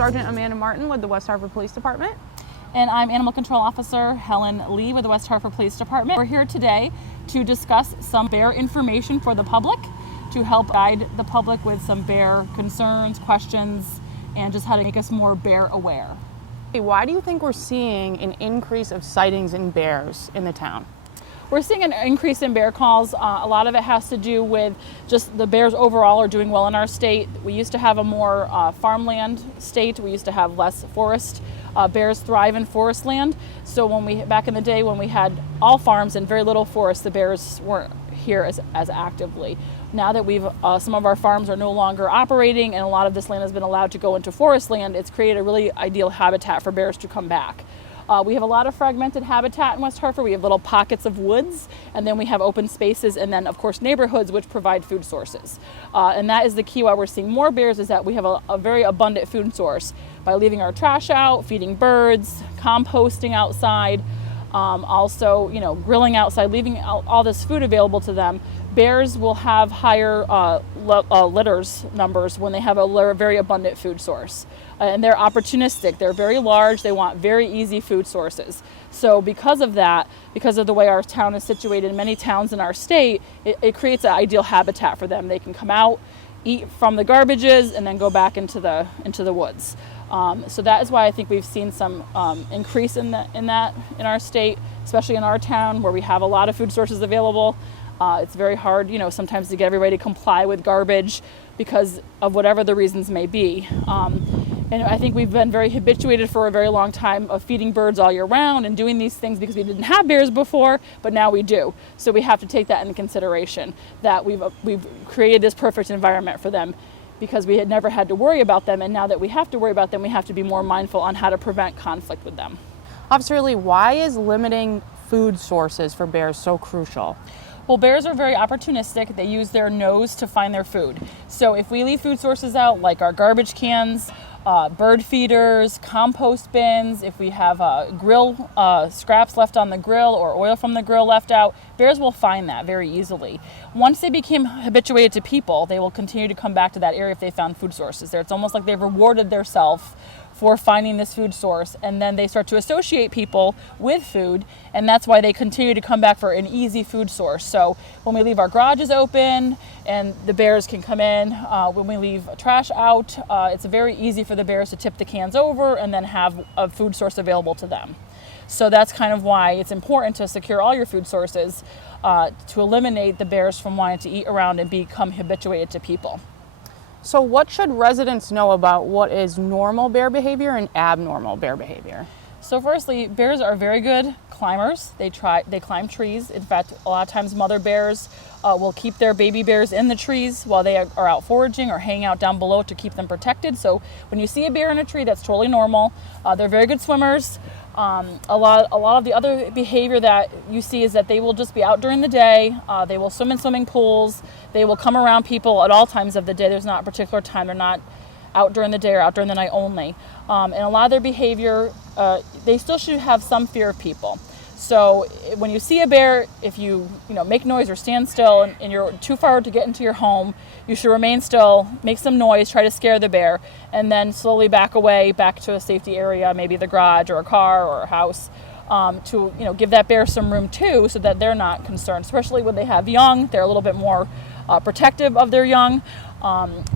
Sergeant Amanda Martin with the West Hartford Police Department. And I'm Animal Control Officer Helen Lee with the West Hartford Police Department. We're here today to discuss some bear information for the public, to help guide the public with some bear concerns, questions, and just how to make us more bear aware. Why do you think we're seeing an increase of sightings in bears in the town? We're seeing an increase in bear calls. A lot of it has to do with just the bears overall are doing well in our state. We used to have a more farmland state. We used to have less forest. Bears thrive in forest land. So back in the day when we had all farms and very little forest, the bears weren't here as actively. Now that some of our farms are no longer operating and a lot of this land has been allowed to go into forest land, it's created a really ideal habitat for bears to come back. We have a lot of fragmented habitat in West Hartford. We have little pockets of woods, and then we have open spaces, and then of course neighborhoods which provide food sources. And that is the key why we're seeing more bears, is that we have a very abundant food source by leaving our trash out, feeding birds, composting outside, also grilling outside, leaving all this food available to them. Bears will have higher litters numbers when they have a very abundant food source. And they're opportunistic. They're very large. They want very easy food sources. So because of that, because of the way our town is situated, many towns in our state, it creates an ideal habitat for them. They can come out, eat from the garbages, and then go back into the woods. So that is why I think we've seen some increase in our state, especially in our town where we have a lot of food sources available. It's very hard, sometimes to get everybody to comply with garbage because of whatever the reasons may be. And I think we've been very habituated for a very long time of feeding birds all year round and doing these things because we didn't have bears before, but now we do. So we have to take that into consideration, that we've created this perfect environment for them because we had never had to worry about them, and now that we have to worry about them, we have to be more mindful on how to prevent conflict with them. Officer Lee, why is limiting food sources for bears so crucial? Well, bears are very opportunistic. They use their nose to find their food. So if we leave food sources out, like our garbage cans, bird feeders, compost bins, if we have grill scraps left on the grill or oil from the grill left out, bears will find that very easily. Once they became habituated to people, they will continue to come back to that area if they found food sources there. It's almost like they've rewarded themselves for finding this food source, and then they start to associate people with food, and that's why they continue to come back for an easy food source. So when we leave our garages open and the bears can come in, when we leave trash out, it's very easy for the bears to tip the cans over and then have a food source available to them. So that's kind of why it's important to secure all your food sources to eliminate the bears from wanting to eat around and become habituated to people. So what should residents know about what is normal bear behavior and abnormal bear behavior? So firstly, bears are very good climbers. They climb trees. In fact, a lot of times mother bears will keep their baby bears in the trees while they are out foraging or hanging out down below to keep them protected. So when you see a bear in a tree, that's totally normal. They're very good swimmers. A lot of the other behavior that you see is that they will just be out during the day. They will swim in swimming pools. They will come around people at all times of the day. There's not a particular time. They're not out during the day or out during the night only. And a lot of their behavior, they still should have some fear of people. So when you see a bear, if you make noise or stand still and you're too far to get into your home, you should remain still, make some noise, try to scare the bear, and then slowly back away, back to a safety area, maybe the garage or a car or a house, to give that bear some room too, so that they're not concerned. Especially when they have young, they're a little bit more protective of their young.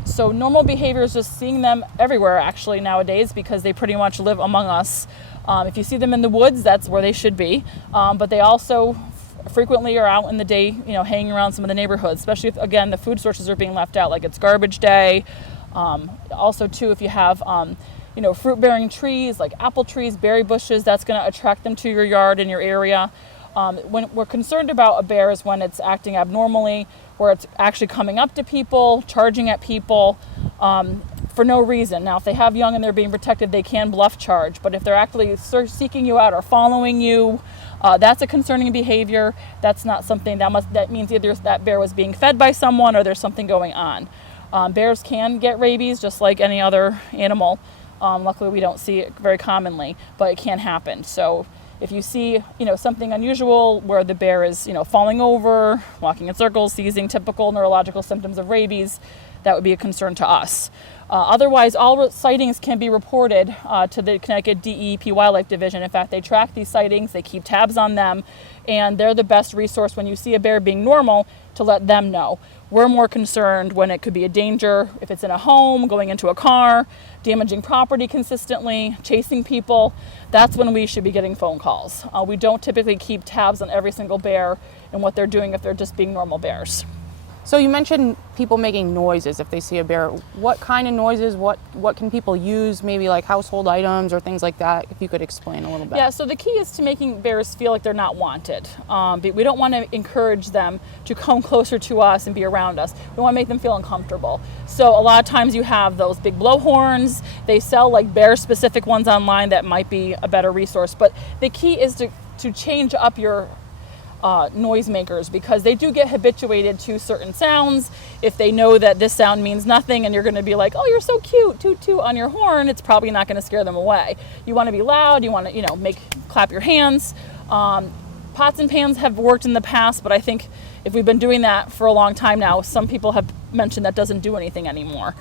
So normal behavior is just seeing them everywhere actually nowadays because they pretty much live among us. If you see them in the woods, that's where they should be. But they also frequently are out in the day, hanging around some of the neighborhoods, especially if, again, the food sources are being left out, like it's garbage day. Also, too, if you have, fruit-bearing trees, like apple trees, berry bushes, that's going to attract them to your yard and your area. When we're concerned about a bear is when it's acting abnormally, where it's actually coming up to people, charging at people, for no reason. Now, if they have young and they're being protected, they can bluff charge. But if they're actually seeking you out or following you, that's a concerning behavior. That's not something that means either that bear was being fed by someone or there's something going on. Bears can get rabies just like any other animal. Luckily, we don't see it very commonly, but it can happen. So if you see, something unusual where the bear is, falling over, walking in circles, seizing typical neurological symptoms of rabies, that would be a concern to us. Otherwise, all sightings can be reported to the Connecticut DEP Wildlife Division. In fact, they track these sightings, they keep tabs on them, and they're the best resource when you see a bear being normal to let them know. We're more concerned when it could be a danger, if it's in a home, going into a car, damaging property consistently, chasing people. That's when we should be getting phone calls. We don't typically keep tabs on every single bear and what they're doing if they're just being normal bears. So you mentioned people making noises if they see a bear. What kind of noises? What can people use? Maybe like household items or things like that, if you could explain a little bit. Yeah, so the key is to making bears feel like they're not wanted. But we don't want to encourage them to come closer to us and be around us. We want to make them feel uncomfortable. So a lot of times you have those big blowhorns. They sell like bear-specific ones online that might be a better resource. But the key is to change up your noisemakers, because they do get habituated to certain sounds. If they know that this sound means nothing and you're going to be like, oh, you're so cute, toot toot on your horn, it's probably not going to scare them away. You want to be loud, you want to, clap your hands. Pots and pans have worked in the past, but I think if we've been doing that for a long time now, some people have mentioned that doesn't do anything anymore.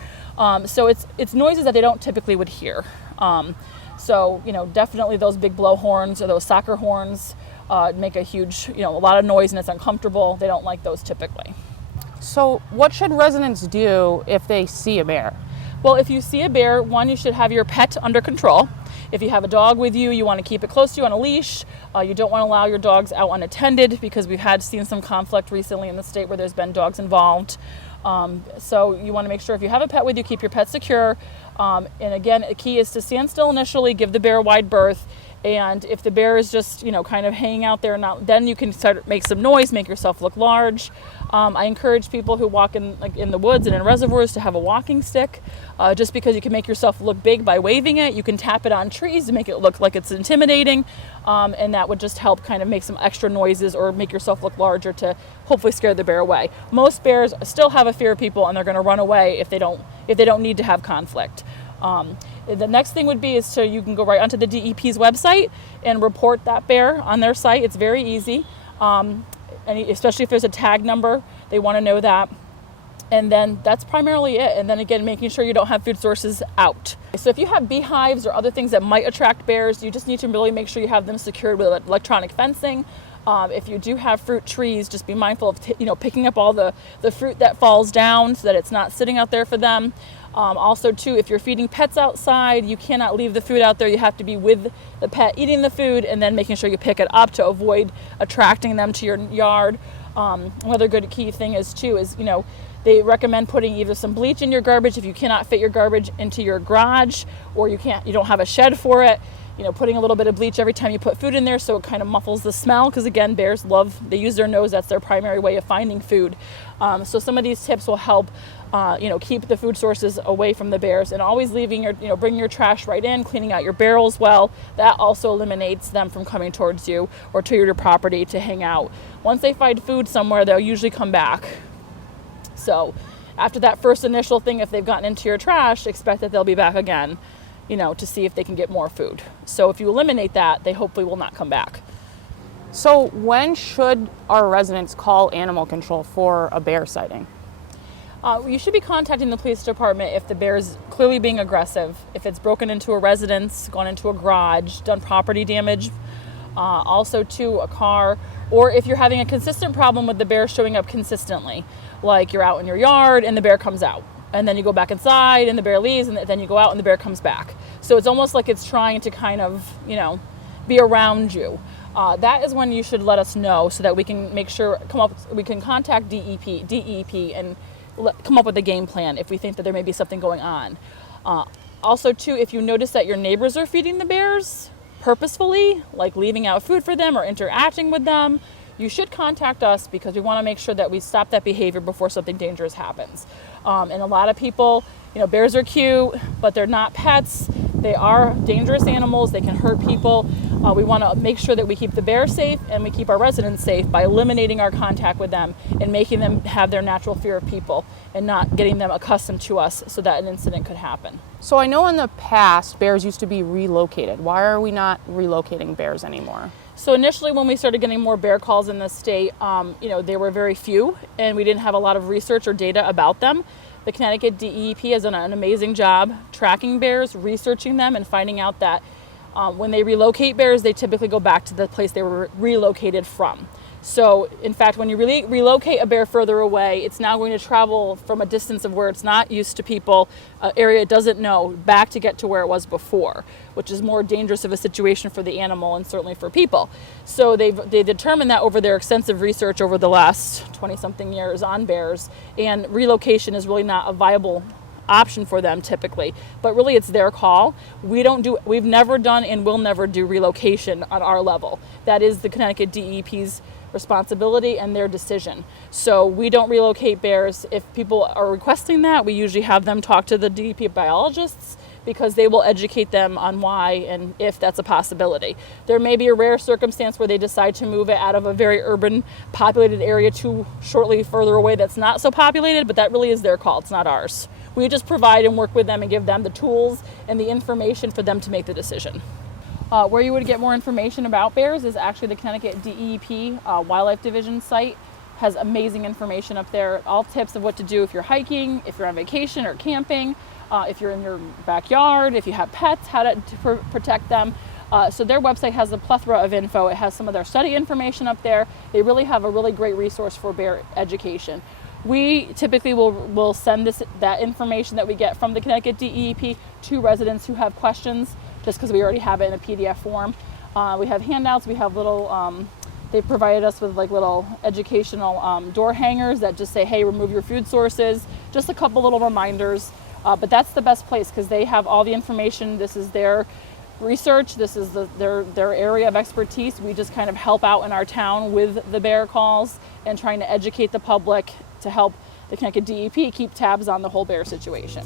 So it's noises that they don't typically would hear. So definitely those big blowhorns or those soccer horns make a huge, a lot of noise, and it's uncomfortable. They don't like those typically. So what should residents do if they see a bear? Well, if you see a bear, one, you should have your pet under control. If you have a dog with you, you want to keep it close to you on a leash. You don't want to allow your dogs out unattended, because we've seen some conflict recently in the state where there's been dogs involved. So you want to make sure if you have a pet with you, keep your pet secure. And again, the key is to stand still initially, give the bear a wide berth. And if the bear is just, kind of hanging out there, then you can start make some noise, make yourself look large. I encourage people who walk in the woods and in reservoirs to have a walking stick, just because you can make yourself look big by waving it. You can tap it on trees to make it look like it's intimidating, and that would just help kind of make some extra noises or make yourself look larger to hopefully scare the bear away. Most bears still have a fear of people, and they're going to run away if they don't need to have conflict. The next thing would be you can go right onto the DEP's website and report that bear on their site. It's very easy, and especially if there's a tag number, they want to know that. And then that's primarily it. And then again, making sure you don't have food sources out. So if you have beehives or other things that might attract bears, you just need to really make sure you have them secured with electronic fencing. If you do have fruit trees, just be mindful of picking up all the fruit that falls down so that it's not sitting out there for them. Also, too, if you're feeding pets outside, you cannot leave the food out there. You have to be with the pet eating the food, and then making sure you pick it up to avoid attracting them to your yard. Another good key thing is they recommend putting either some bleach in your garbage if you cannot fit your garbage into your garage, or you don't have a shed for it. Putting a little bit of bleach every time you put food in there, so it kind of muffles the smell, because again, bears they use their nose. That's their primary way of finding food. So some of these tips will help keep the food sources away from the bears, and always leaving bring your trash right in, cleaning out your barrels well. That also eliminates them from coming towards you or to your property to hang out. Once they find food somewhere, they'll usually come back. So after that first initial thing, if they've gotten into your trash, expect that they'll be back again, to see if they can get more food. So if you eliminate that, they hopefully will not come back. So when should our residents call animal control for a bear sighting? You should be contacting the police department if the bear is clearly being aggressive, if it's broken into a residence, gone into a garage, done property damage, also to a car, or if you're having a consistent problem with the bear showing up consistently, like you're out in your yard and the bear comes out, and then you go back inside and the bear leaves, and then you go out and the bear comes back. So it's almost like it's trying to kind of, be around you. That is when you should let us know, so that we can make sure, we can contact DEP and come up with a game plan if we think that there may be something going on. Also, too, if you notice that your neighbors are feeding the bears purposefully, like leaving out food for them or interacting with them, you should contact us, because we want to make sure that we stop that behavior before something dangerous happens. And a lot of people, bears are cute, but they're not pets. They are dangerous animals. They can hurt people. We want to make sure that we keep the bears safe and we keep our residents safe by eliminating our contact with them and making them have their natural fear of people and not getting them accustomed to us, so that an incident could happen. So I know in the past bears used to be relocated. Why are we not relocating bears anymore? So initially, when we started getting more bear calls in the state, there were very few, and we didn't have a lot of research or data about them. The Connecticut DEP has done an amazing job tracking bears, researching them, and finding out that when they relocate bears, they typically go back to the place they were relocated from. So, in fact, when you relocate a bear further away, it's now going to travel from a distance of where it's not used to people, an area it doesn't know, back to get to where it was before, which is more dangerous of a situation for the animal and certainly for people. So they determined that over their extensive research over the last 20-something years on bears, and relocation is really not a viable option for them typically, but really it's their call. We've never done and will never do relocation on our level. That is the Connecticut DEP's responsibility and their decision. So we don't relocate bears. If people are requesting that, we usually have them talk to the DEP biologists, because they will educate them on why and if that's a possibility. There may be a rare circumstance where they decide to move it out of a very urban populated area to shortly further away that's not so populated, but that really is their call. It's not ours. We just provide and work with them and give them the tools and the information for them to make the decision. Where you would get more information about bears is actually the Connecticut DEP Wildlife Division site. Has amazing information up there, all tips of what to do if you're hiking, if you're on vacation or camping, if you're in your backyard, if you have pets, how to protect them. So their website has a plethora of info. It has some of their study information up there. They really have a really great resource for bear education. We typically will send that information that we get from the Connecticut DEP to residents who have questions, just because we already have it in a PDF form. We have handouts. We have little, they provided us with like little educational door hangers that just say, hey, remove your food sources. Just a couple little reminders. But that's the best place because they have all the information. This is their research. This is their area of expertise. We just kind of help out in our town with the bear calls and trying to educate the public to help the Connecticut DEP keep tabs on the whole bear situation.